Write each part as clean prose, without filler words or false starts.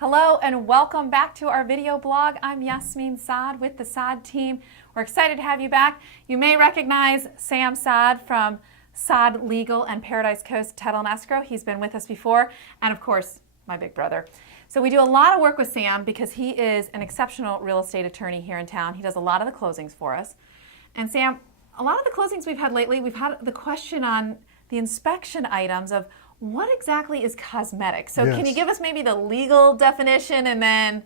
Hello and welcome back to our video blog. I'm Yasmin Saad with the Saad Team. We're excited to have you back. You may recognize Sam Saad from Saad Legal and Paradise Coast Title and Escrow. He's been with us before, and of course, my big brother. So we do a lot of work with Sam because he is an exceptional real estate attorney here in town. He does a lot of the closings for us. And Sam, a lot of the closings we've had lately, we've had the question on the inspection items of what exactly is cosmetic? So Yes. Can you give us maybe the legal definition and then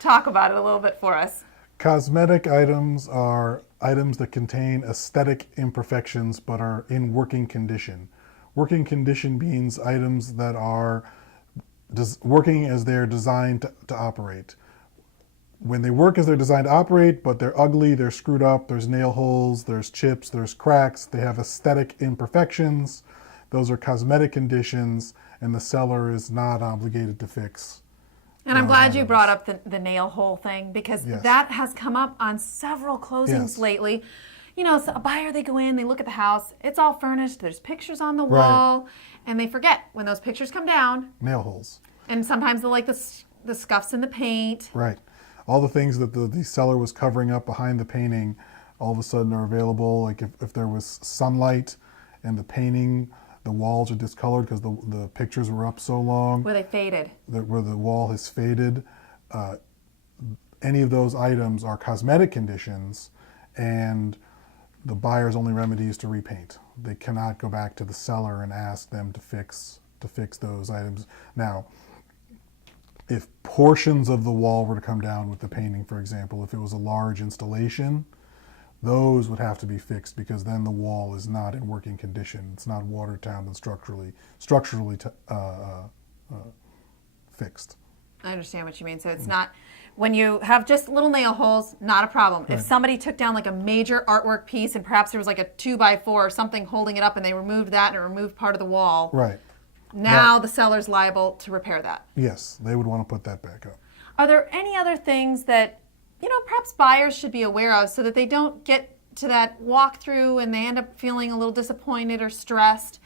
talk about it a little bit for us? Cosmetic items are items that contain aesthetic imperfections but are in working condition. Working condition means items that are working as they're designed to operate. When they work as they're designed to operate, but they're ugly, they're screwed up, there's nail holes, there's chips, there's cracks, they have aesthetic imperfections. Those are cosmetic conditions, and the seller is not obligated to fix. And I'm glad you brought up the nail hole thing because Yes. that has come up on several closings Yes. lately. You know, so a buyer, they go in, they look at the house, it's all furnished, there's pictures on the wall, and they forget when those pictures come down. Nail holes. And sometimes they're like the scuffs in the paint. Right. All the things that the seller was covering up behind the painting all of a sudden are available. Like if there was sunlight and the painting, the walls are discolored because the pictures were up so long. Where they faded. Where the wall has faded. Any of those items are cosmetic conditions, and the buyer's only remedy is to repaint. They cannot go back to the seller and ask them to fix those items. Now, if portions of the wall were to come down with the painting, for example, if it was a large installation, those would have to be fixed because then the wall is not in working condition. It's not watertight and structurally fixed. I understand what you mean. So it's not, when you have just little nail holes, not a problem. If somebody took down like a major artwork piece and perhaps there was like a 2x4 or something holding it up and they removed that and it removed part of the wall. Right. Now the seller's liable to repair that. Yes, they would want to put that back up. Are there any other things that, you know, perhaps buyers should be aware of so that they don't get to that walkthrough and they end up feeling a little disappointed or stressed?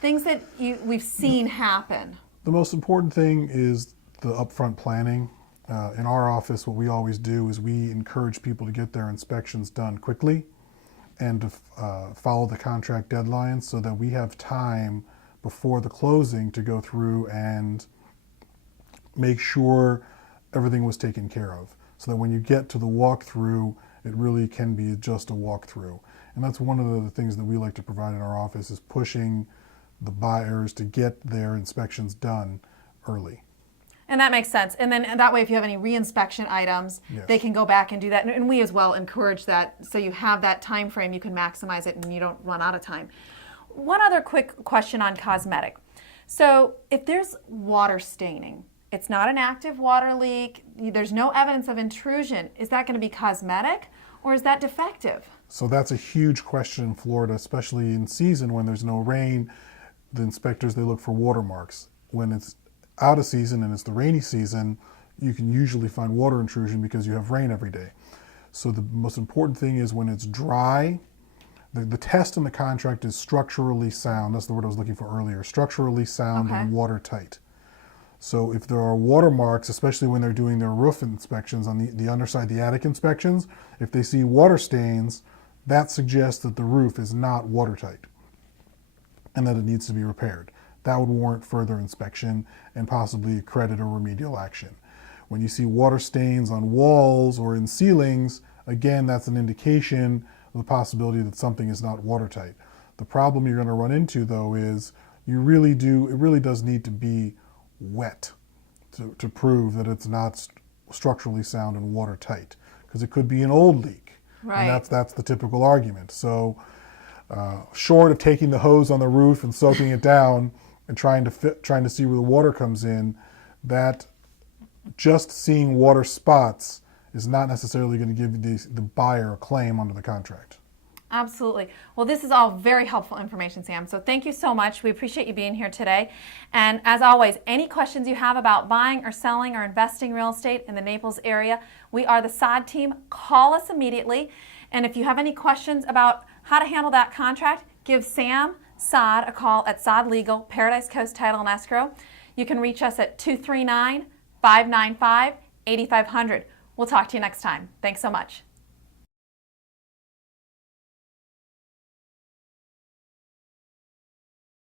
Things that we've seen happen. The most important thing is the upfront planning. In our office, what we always do is we encourage people to get their inspections done quickly and to follow the contract deadlines so that we have time before the closing to go through and make sure everything was taken care of. So that when you get to the walkthrough, it really can be just a walkthrough. And that's one of the things that we like to provide in our office is pushing the buyers to get their inspections done early. And that makes sense. And then that way, if you have any reinspection items, they can go back and do that. And we as well encourage that. So you have that time frame, you can maximize it and you don't run out of time. One other quick question on cosmetic. So if there's water staining, it's not an active water leak, there's no evidence of intrusion, is that going to be cosmetic or is that defective? So that's a huge question in Florida, especially in season when there's no rain. The inspectors, they look for watermarks. When it's out of season and it's the rainy season, you can usually find water intrusion because you have rain every day. So the most important thing is when it's dry, the test in the contract is structurally sound. That's the word I was looking for earlier. Structurally sound and watertight. So if there are watermarks, especially when they're doing their roof inspections on the underside, the attic inspections, if they see water stains, that suggests that the roof is not watertight and that it needs to be repaired. That would warrant further inspection and possibly credit or remedial action. When you see water stains on walls or in ceilings, again, that's an indication of the possibility that something is not watertight. The problem you're going to run into, though, is it really does need to be wet to prove that it's not structurally sound and watertight, because it could be an old leak. Right. And that's the typical argument. So short of taking the hose on the roof and soaking it down and trying to see where the water comes in, that just seeing water spots is not necessarily going to give the buyer a claim under the contract. Absolutely. Well, this is all very helpful information, Sam. So thank you so much. We appreciate you being here today. And as always, any questions you have about buying or selling or investing real estate in the Naples area, we are the Saad Team. Call us immediately. And if you have any questions about how to handle that contract, give Sam Saad a call at Saad Legal, Paradise Coast Title and Escrow. You can reach us at 239 595-8500. We'll talk to you next time. Thanks so much.